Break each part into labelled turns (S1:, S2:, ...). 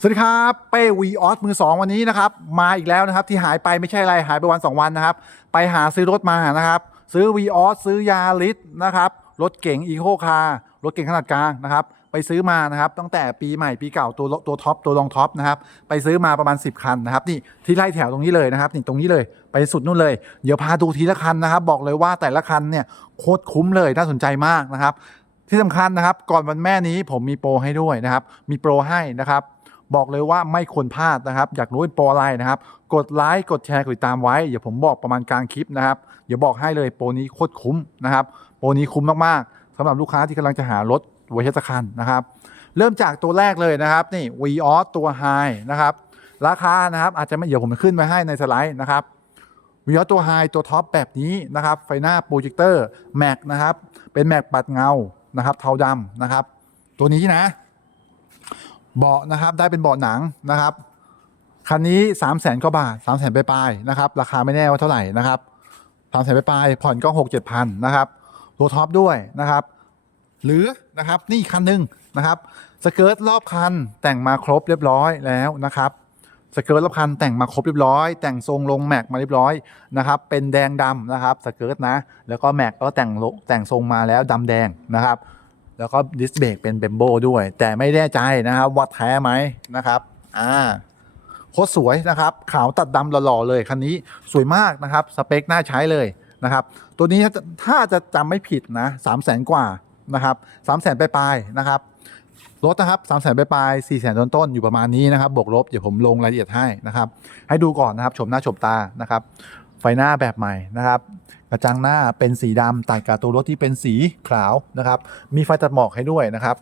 S1: สวัสดีครับเป้วีออสมือสองวันนี้นะครับ มาอีกแล้วนะครับ ที่หายไปไม่ใช่อะไรหายไปวัน 2 วันนะครับ ไปหาซื้อรถมานะครับ ซื้อวีออสซื้อยาริสนะครับ รถเก๋งอีโคคาร์รถเก๋งขนาดกลางนะครับ ไปซื้อมานะครับ ตั้งแต่ปีใหม่ปีเก่าตัวตัวท็อปตัวรองท็อปนะครับ ไปซื้อมาประมาณ 10 คันนะครับ นี่ที่ไล่แถวตรงนี้เลยนะครับนี่ตรงนี้เลยไปสุดนู่นเลย เดี๋ยวพาดูทีละคันนะครับ บอกเลยว่าแต่ละคันเนี่ยโคตรคุ้มเลยน่าสนใจมากนะครับที่สำคัญนะครับ ก่อนวันแม่นี้ผมมีโปรให้ด้วยนะครับ มีโปรให้นะครับ บอกเลยว่าไม่ควรพลาดนะครับ อยากรู้เป็นโปรอะไรนะครับ กดไลค์กดแชร์กดติดตามไว้เดี๋ยวผมบอกประมาณกลางคลิปนะครับ เดี๋ยวบอกให้เลยโปรนี้โคตรคุ้มนะครับ โปรนี้คุ้มมากๆสำหรับลูกค้าที่กำลังจะหารถไว้ใช้สักคันนะครับ เริ่มจากตัวแรกเลยนะครับ นี่ v ีออตัว High นะครับ ราคานะครับอาจจะไม่เดี๋ยวผมขึ้นไว้ให้ในสไลด์นะครับวีออตัวไฮตัวท็อปแบบนี้นะครับ ไฟหน้าโปรเจคเตอร์แม็กนะครับ เป็นแม็กปัดเงานะครับ เทาดำนะครับ ตัวนี้นะ เบาะนะครับได้เป็นเบาะหนังนะครับคันนี้3 0 0แสนกว่าบาท3 0 0แสนไปปลายนะครับ ราคาไม่แน่ว่าเท่าไหร่นะครับ3 0 0แสนไปปลายผ่อนก็6 7พันนะครับตัวท็อปด้วยนะครับ หรือนะครับนี่คันหนึ่งนะครับสเกิร์ตรอบคันแต่งมาครบเรียบร้อยแล้วนะครับสเกิร์ตรอบคันแต่งมาครบเรียบร้อย แต่งทรงลงแม็กมาเรียบร้อยนะครับ เป็นแดงดำนะครับสเกิร์ตนะ แล้วก็แม็กก็แต่งลแต่งทรงมาแล้วดำแดงนะครับ แล้วก็ดิสเบรกเป็นเบมโบด้วย แต่ไม่แน่ใจนะครับว่าแท้ไหมนะครับ อ่าโคตรสวยนะครับ ขาวตัดดำหล่อๆเลยคันนี้สวยมากนะครับ สเปคน่าใช้เลยนะครับ ตัวนี้ถ้าจะจำไม่ผิดนะสามแสนกว่านะครับสามแสนปลายๆนะครับรถนะครับสามแสนปลายๆสี่แสนต้นๆอยู่ประมาณนี้นะครับ บวกลบเดี๋ยวผมลงรายละเอียดให้นะครับ ให้ดูก่อนนะครับชมหน้าชมตานะครับ ไฟหน้าแบบใหม่นะครับ ระจังหน้าเป็นสีดำตัดกับตัวรถที่เป็นสีขาวนะครับ มีไฟตัดหมอกให้ด้วยนะครับ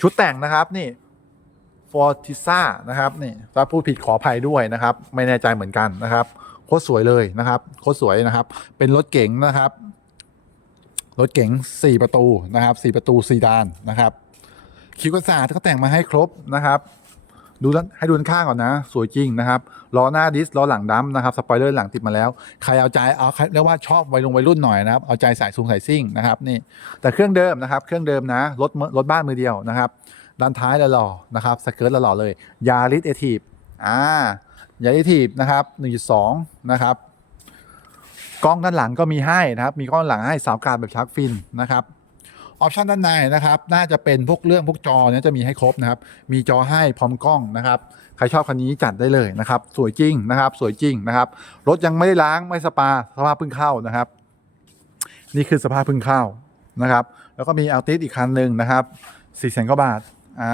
S1: ชุดแต่งนะครับนี่ Fortisa นะครับนี่ถ้าพูดผิดขออภัยด้วยนะครับ ไม่แน่ใจเหมือนกันนะครับโคตรสวยเลยนะครับโคตรสวยนะครับ เป็นรถเก๋งนะครับรถเก๋ง4 ประตูนะครับ4ประตูซีดานนะครับคิวกันศาก็แต่งมาให้ครบนะครับ ดูด้านให้ดูด้านข้างก่อนนะ สวยจริงนะครับล้อหน้าดิสล้อหลังดัมนะครับสปอยเลอร์หลังติดมาแล้ว ใครเอาใจเอาเรียกว่าชอบวัยรุ่นวัยรุ่นหน่อยนะครับเอาใจสายซูงสายซิ่งนะครับนี่แต่เครื่องเดิมนะครับ เครื่องเดิมนะรถรถบ้านมือเดียวนะครับ ด้านท้ายละหล่อนะครับสเกิร์ตละหล่อเลยยาริสเอทีฟอ่ายาริสเอทีฟนะครับ1.2นะครับกล้องด้านหลังก็มีให้นะครับ มีกล้องหลังให้สาวการดแบบชาร์กฟินนะครับ ออปชันด้านในนะครับ น่าจะเป็นพวกเรื่องพวกจอเนี่ยจะมีให้ครบนะครับ มีจอให้พร้อมกล้องนะครับ ใครชอบคันนี้จัดได้เลยนะครับ สวยจริงนะครับ สวยจริงนะครับ รถยังไม่ได้ล้างไม่สปาสภาพเพิ่งเข้านะครับ นี่คือสภาพเพิ่งเข้านะครับ แล้วก็มีอัลติสอีกคันหนึ่งนะครับสี่แสนกว่าบาท อ่า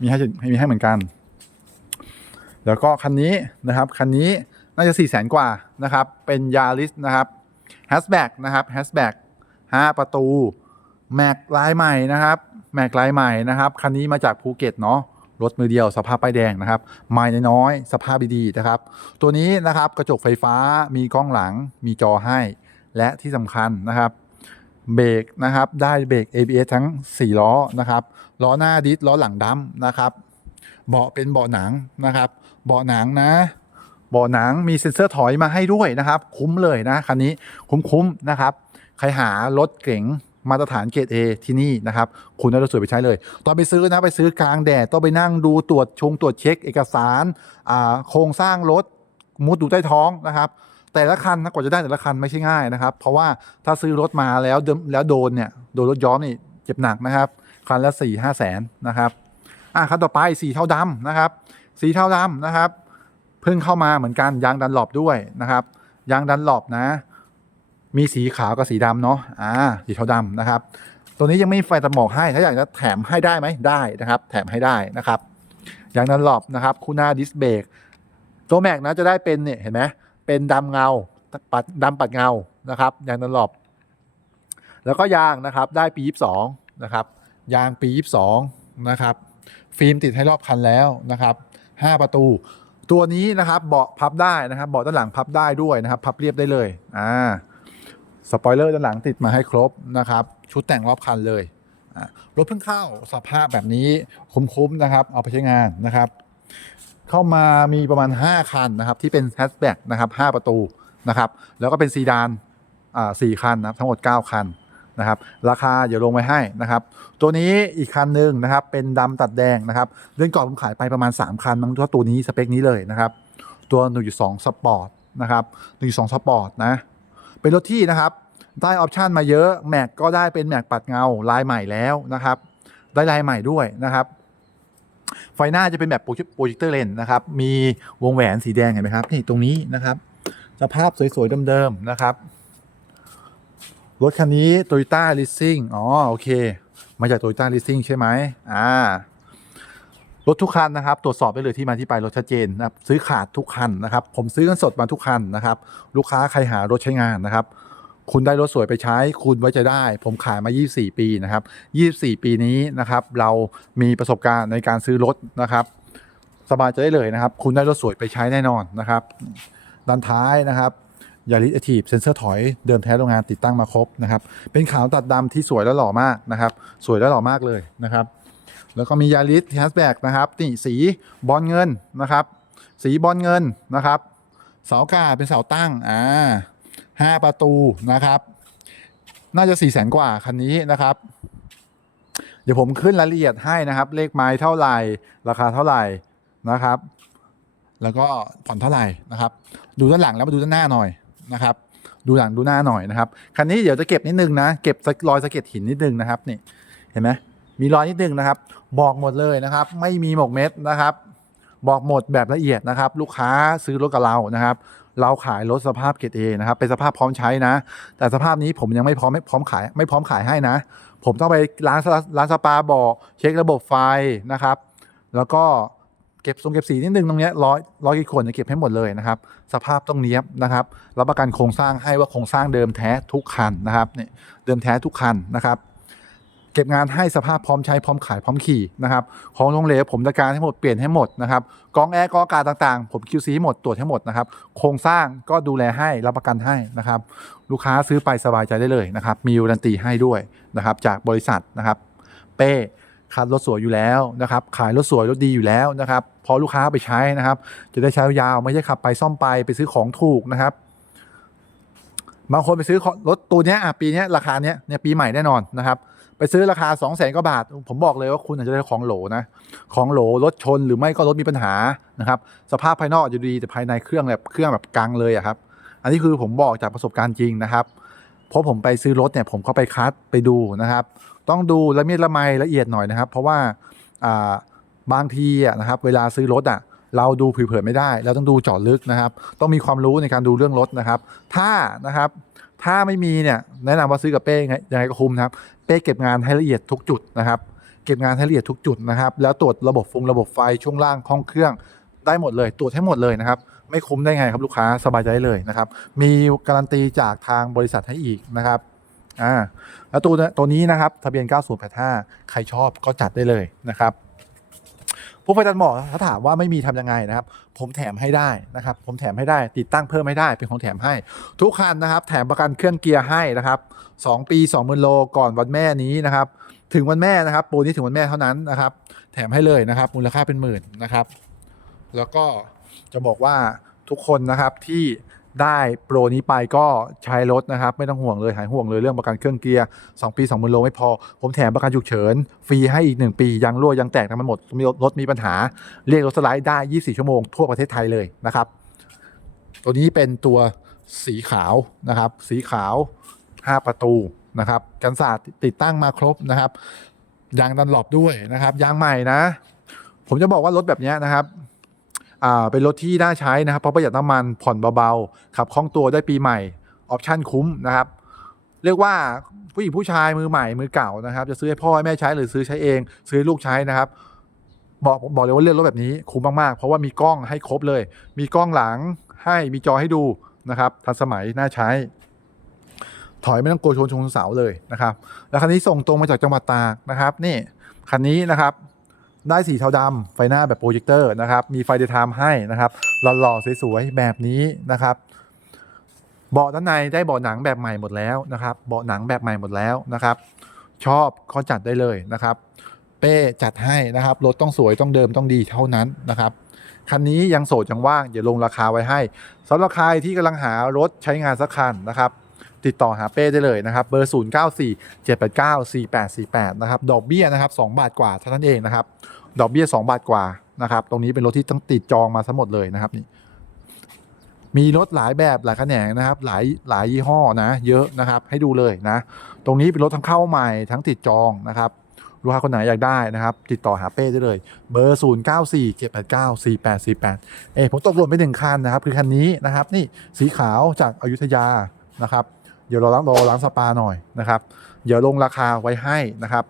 S1: มีให้มีให้เหมือนกัน แล้วก็คันนี้นะครับ คันนี้น่าจะ4ี่แสนกว่านะครับ เป็นยาริสนะครับแฮชแบ็กนะครับแฮชแบ็กห้าประตู แม็กลายใหม่นะครับแม็กลายใหม่นะครับคันนี้มาจากภูเก็ตเนาะรถมือเดียวสภาพป้ายแดงนะครับไม้น้อยสภาพดีๆนะครับ ตัวนี้นะครับกระจกไฟฟ้ามีกล้องหลังมีจอให้ และที่สำคัญนะครับเบรกนะครับได้เบรก ABS ทั้ง 4 ล้อนะครับล้อหน้าดิสล้อหลังดัมนะครับ เบาะเป็นเบาะหนังนะครับ เบาะหนังนะ เบาะหนังมีเซ็นเซอร์ถอยมาให้ด้วยนะครับ คุ้มเลยนะคันนี้คุ้มๆนะครับ ใครหารถเก๋ง มาตรฐานเกรด A ที่นี่นะครับ คุณน่าจะสวยไปใช้เลย ตอนไปซื้อนะไปซื้อกลางแดดต้องไปนั่งดูตรวจชงตรวจเช็ค เอกสารโครงสร้างรถมุดดูใต้ท้องนะครับแต่ละคันนะกว่าจะได้แต่ละคันไม่ใช่ง่ายนะครับ เพราะว่าถ้าซื้อรถมาแล้วแล้วโดนเนี่ยโดนรถย้อนนี่เจ็บหนักนะครับ คันละสี่ห้าแสนนะครับอะคันต่อไปสีเทาดำนะครับ สีเทาดำนะครับ เพิ่งเข้ามาเหมือนกันยางดันหลบด้วยนะครับยางดันหลบนะ มีสีขาวกับสีดำเนาะอ่าสีเทาดำนะครับ ตัวนี้ยังไม่มีไฟตัดหมอกให้ถ้าอยากจะแถมให้ได้ไหมได้นะครับ แถมให้ได้นะครับยางดันหลบนะครับคู่หน้าดิสเบรกตัวแม็กนะจะได้เป็นเนี่ยเห็นไหมเป็นดำเงาปัดดำปัดเงานะครับยางดันหลบแล้วก็ยางนะครับได้ปี 22นะครับยางปี 22นะครับฟิล์มติดให้รอบคันแล้วนะครับ 5 ประตู ตัวนี้นะครับเบาะพับได้นะครับเบาะด้านหลังพับได้ด้วยนะครับ พับเรียบได้เลยอ่า สปอยเลอร์ด้านหลังติดมาให้ครบนะครับ ชุดแต่งรอบคันเลยรถเพิ่งเข้าสภาพแบบนี้คุ้มๆนะครับ เอาไปใช้งานนะครับ เข้ามามีประมาณ 5 คันนะครับ ที่เป็นแฮชแบ็กนะครับ5ประตูนะครับ แล้วก็เป็นซีดานอ่าสี่คันนะครับทั้งหมด 9 คันนะครับ ราคาเดี๋ยวลงไว้ให้นะครับ ตัวนี้อีกคันหนึ่งนะครับ เป็นดำตัดแดงนะครับเดือนก่อนผมขายไปประมาณ 3 คันมั้งตัวตัวนี้สเปคนี้เลยนะครับ ตัว1.2สปอร์ตนะครับ1.2สปอร์ตนะ เป็นรถที่นะครับ ได้ออปชันมาเยอะแม็กก็ได้เป็นแม็กปัดเงาลายใหม่แล้วนะครับ ได้ลายใหม่ด้วยนะครับ ไฟหน้าจะเป็นแบบโปรเจคเตอร์เลนนะครับ มีวงแหวนสีแดงเห็นไหมครับนี่ตรงนี้นะครับสภาพสวยๆเดิมๆนะครับ รถคันนี้ Toyota Leasing อ๋อ โอเค มาจาก Toyota Leasing ใช่ไหมอ่า รถทุกคันนะครับ ตรวจสอบได้เลยที่มาที่ไปรถชัดเจนนะครับซื้อขาดทุกคันนะครับ ผมซื้อกันสดมาทุกคันนะครับ ลูกค้าใครหารถใช้งานนะครับ คุณได้รถสวยไปใช้ คุณไว้ใจได้ ผมขายมา 24 ปีนะครับ 24 ปีนี้นะครับ เรามีประสบการณ์ในการซื้อรถนะครับ สบายใจได้เลยนะครับ คุณได้รถสวยไปใช้แน่นอนนะครับด้านท้ายนะครับยาริสแอทีฟเซนเซอร์ถอยเดิมแท้โรงงานติดตั้งมาครบนะครับ เป็นขาวตัดดำที่สวยและหล่อมากนะครับ สวยและหล่อมากเลยนะครับ แล้วก็มียาริสแฮชแบ็กนะครับนี่สีบอลเงินนะครับ สีบอลเงินนะครับ เสากาเป็นเสาตั้งอ่าห้าประตูนะครับ น่าจะสี่แสนกว่าคันนี้นะครับ เดี๋ยวผมขึ้นรายละเอียดให้นะครับ เลขไม้เท่าไหร่ ราคาเท่าไหร่นะครับ แล้วก็ผ่อนเท่าไหร่นะครับ ดูด้านหลังแล้วมาดูด้านหน้าหน่อยนะครับดูหลังดูหน้าหน่อยนะครับ คันนี้เดี๋ยวจะเก็บนิดนึงนะ เก็บรอยสะเก็ดหินนิดนึงนะครับนี่ เห็นไหม มีรอยนิดนึงนะครับ บอกหมดเลยนะครับ ไม่มีหมกเม็ดนะครับ บอกหมดแบบละเอียดนะครับ ลูกค้าซื้อรถกับเรานะครับ เราขายรถสภาพเกรดเอนะครับเป็นสภาพพร้อมใช้นะ แต่สภาพนี้ผมยังไม่พร้อมไม่พร้อมขายไม่พร้อมขายให้นะ ผมต้องไปร้านร้านสปาบอกเช็คระบบไฟนะครับ แล้วก็เก็บทรงเก็บสีนิดนึงตรงนี้ร้อยร้อยกี่คนจะเก็บให้หมดเลยนะครับ สภาพต้องเนี้ยบนะครับรับประกันโครงสร้างให้ว่าโครงสร้างเดิมแท้ทุกคันนะครับเนี่ยเดิมแท้ทุกคันนะครับ ก็บงานให้สภาพพร้อมใช้พร้อมขายพร้อมขี่นะครับของลงเหลวผมจัดการให้หมดเปลี่ยนให้หมดนะครับกองแอร์กองอากาศต่างๆ ผม QC ให้หมดตรวจให้หมดนะครับโครงสร้างก็ดูแลให้รับประกันให้นะครับลูกค้าซื้อไปสบายใจได้เลยนะครับมีวารันตีให้ด้วยนะครับจากบริษัทนะครับเป้คัดรถสวยอยู่แล้วนะครับขายรถสวยรถดีอยู่แล้วนะครับพอลูกค้าไปใช้นะครับ จะได้ใช้ยาวไม่ใช่ขับไปซ่อมไปไปซื้อของถูกนะครับบางคนไปซื้อรถตัวนี้อะปีนี้ราคาเนี้ยเนี่ยปีใหม่แน่นอนนะครับ ไปซื้อราคา 2 0 0แสนกว่าบาท ผมบอกเลยว่าคุณอาจจะได้ของโหลนะ ของโหลรถชนหรือไม่ก็รถมีปัญหานะครับ สภาพภายนอกอาจจะดีแต่ภายในเครื่องแบบเครื่องแบบกังเลยอะครับ อันนี้คือผมบอกจากประสบการณ์จริงนะครับ เพราะผมไปซื้อรถเนี่ยผมก็ไปคัดไปดูนะครับ ต้องดูละเมียดละไมละเอียดหน่อยนะครับ เพราะว่าบางทีอะนะครับเวลาซื้อรถอะเราดูผิวเผินไม่ได้เราต้องดูเจาะลึกนะครับ ต้องมีความรู้ในการดูเรื่องรถนะครับ ถ้านะครับ ถ้าไม่มีเนี่ยแนะนำว่าซื้อกับเป้ยังไงยังไงก็คุ้มนะครับ เป้เก็บงานให้ละเอียดทุกจุดนะครับ เก็บงานให้ละเอียดทุกจุดนะครับ แล้วตรวจระบบฟงระบบไฟช่วงล่างห้องเครื่องได้หมดเลย ตรวจให้หมดเลยนะครับ ไม่คุ้มได้ไงครับลูกค้าสบายใจเลยนะครับ มีการันตีจากทางบริษัทให้อีกนะครับอ่าแล้วตัวตัวนี้นะครับทะเบียน 9085 ใครชอบก็จัดได้เลยนะครับผู้ประจันหมอถ้าถามว่าไม่มีทำยังไงนะครับ ผมแถมให้ได้นะครับ ผมแถมให้ได้ติดตั้งเพิ่มไม่ได้เป็นของแถมให้ ทุกคันนะครับ แถมประกันเครื่องเกียร์ให้นะครับ สองปี 2 0,000 โลก่อนวันแม่นี้นะครับ ถึงวันแม่นะครับโปรนี้ถึงวันแม่เท่านั้นนะครับ แถมให้เลยนะครับ มูลค่าเป็นหมื่นนะครับ แล้วก็จะบอกว่าทุกคนนะครับที่ได้โปรนี้ไปก็ใช้รถนะครับ ไม่ต้องห่วงเลยหายห่วงเลยเรื่องประกันเครื่องเกียร์ 2 ปี 2 0 0 0โลไม่พอ ผมแถมประกันฉุกเฉิน ฟรีให้อีก 1 ปียางรั่วยางแตกทั้งหมดมีรถมีปัญหา เรียกรถสไลด์ได้ 24 ชั่วโมงทั่วประเทศไทยเลยนะครับ ตัวนี้เป็นตัวสีขาวนะครับ สีขาว 5 ประตูนะครับ กันศาสตร์ติดตั้งมาครบนะครับ ยางดันหลบด้วยนะครับ ยางใหม่นะ ผมจะบอกว่ารถแบบเนี้ยนะครับอ่าเป็นรถที่น่าใช้นะครับเพราะประหยัดน้ำมันผ่อนเบาๆ ขับคล่องตัวได้ปีใหม่ออปชั่นคุ้มนะครับ เรียกว่าผู้หญิงผู้ชายมือใหม่มือเก่านะครับ จะซื้อให้พ่อให้แม่ใช้หรือซื้อใช้เอง ซื้อให้ลูกใช้นะครับ บอกบอกเลยว่าเลือกรถแบบนี้คุ้มมากๆ เพราะว่ามีกล้องให้ครบเลย มีกล้องหลังให้มีจอให้ดูนะครับ ทันสมัยน่าใช้ ถอยไม่ต้องกลัวชนชนเสาเลยนะครับ แล้วคันนี้ส่งตรงมาจากจังหวัดตากนะครับนี่คันนี้นะครับได้สีเทาดำไฟหน้าแบบโปรเจคเตอร์นะครับ มีไฟเดย์ไทม์ให้นะครับ หล่อๆสวยๆแบบนี้นะครับ เบาะด้านในได้เบาะหนังแบบใหม่หมดแล้วนะครับ เบาะหนังแบบใหม่หมดแล้วนะครับ ชอบก็จัดได้เลยนะครับ เป้จัดให้นะครับ รถต้องสวยต้องเดิมต้องดีเท่านั้นนะครับ คันนี้ยังโสดยังว่าง เดี๋ยวลงราคาไว้ให้สำหรับใครที่กำลังหารถใช้งานสักคันนะครับ ติดต่อหาเป้ได้เลยนะครับ เบอร์ 0 9 4 7 8 9 4 8 4 8 นะครับ ดอกเบี้ยนะครับ 2 บาทกว่าเท่านั้นเองนะครับ ดอกเบี้ย 2 บาทกว่านะครับ ตรงนี้เป็นรถที่ต้องติดจองมาทั้งหมดเลยนะครับนี่ มีรถหลายแบบหลายแขนงนะครับ หลายหลายยี่ห้อนะ เยอะนะครับ ให้ดูเลยนะ ตรงนี้เป็นรถทั้งเข้าใหม่ทั้งติดจองนะครับลูกค้าคนไหนอยากได้นะครับ ติดต่อหาเป้ได้เลย เบอร์ 0 9 4 7 8 9 4 8 4 8 เอ้ผมตกหล่นไปหนึ่งคันนะครับ คือคันนี้นะครับ นี่สีขาวจากอายุธยานะครับ เดี๋ยวเราล้างรอล้างสปาหน่อยนะครับเดี๋ยวลงราคาไว้ให้นะครับ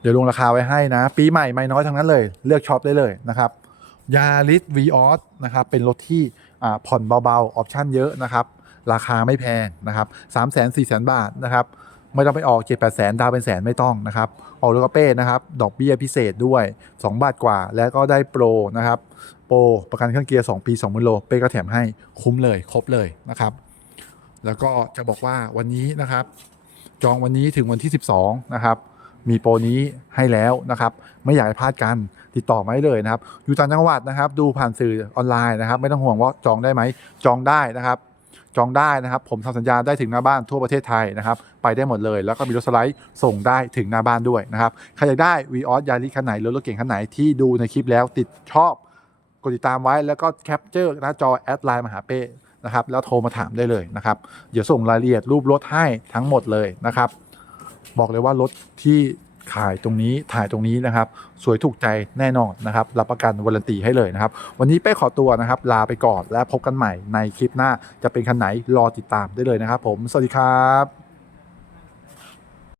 S1: เดี๋ยวลงราคาไว้ให้นะ ปีใหม่ไม่น้อยทั้งนั้นเลย เลือกช็อปได้เลยนะครับยาริสวีออสนะครับเป็นรถที่ผ่อนเบาๆ ออปชั่นเยอะนะครับ ราคาไม่แพงนะครับสามแสนสี่แสนบาทนะครับไม่ต้องไปออกเจ็ดแปดแสนดาวเป็นแสนไม่ต้องนะครับ ออกรถกระเป้นะครับ ดอกเบี้ยพิเศษด้วย 2 บาทกว่า แล้วก็ได้โปรนะครับ โปรประกันเครื่องเกียร์ 2 ปี 2 0 0 0โล เป้ก็แถมให้คุ้มเลย ครบเลยนะครับ แล้วก็จะบอกว่าวันนี้นะครับ จองวันนี้ถึงวันที่ 12 นะครับ มีโปรนี้ให้แล้วนะครับ ไม่อยากให้พลาดกันติดต่อมาได้เลยนะครับ อยู่ต่างจังหวัดนะครับ ดูผ่านสื่อออนไลน์นะครับ ไม่ต้องห่วงว่าจองได้ไหมจองได้นะครับ จองได้นะครับ ผมทำสัญญาได้ถึงหน้าบ้านทั่วประเทศไทยนะครับ ไปได้หมดเลย แล้วก็มีรถสไลด์ส่งได้ถึงหน้าบ้านด้วยนะครับใครอยากได้ v ีออสยาริคันไหนหรือรถเก่งคันไหนที่ดูในคลิปแล้วติดชอบกดติดตามไว้แล้วก็แคปเจอร์หน้าจอแอดไลน์มาหาเป้ นะครับแล้วโทรมาถามได้เลยนะครับเดี๋ยวส่งรายละเอียดรูปรถให้ทั้งหมดเลยนะครับ บอกเลยว่ารถที่ขายตรงนี้ถ่ายตรงนี้นะครับ สวยถูกใจแน่นอนนะครับรับประกันวารันตีให้เลยนะครับ วันนี้เป้ขอตัวนะครับ ลาไปก่อนและพบกันใหม่ในคลิปหน้าจะเป็นคันไหนรอติดตามได้เลยนะครับ ผมสวัสดีครับ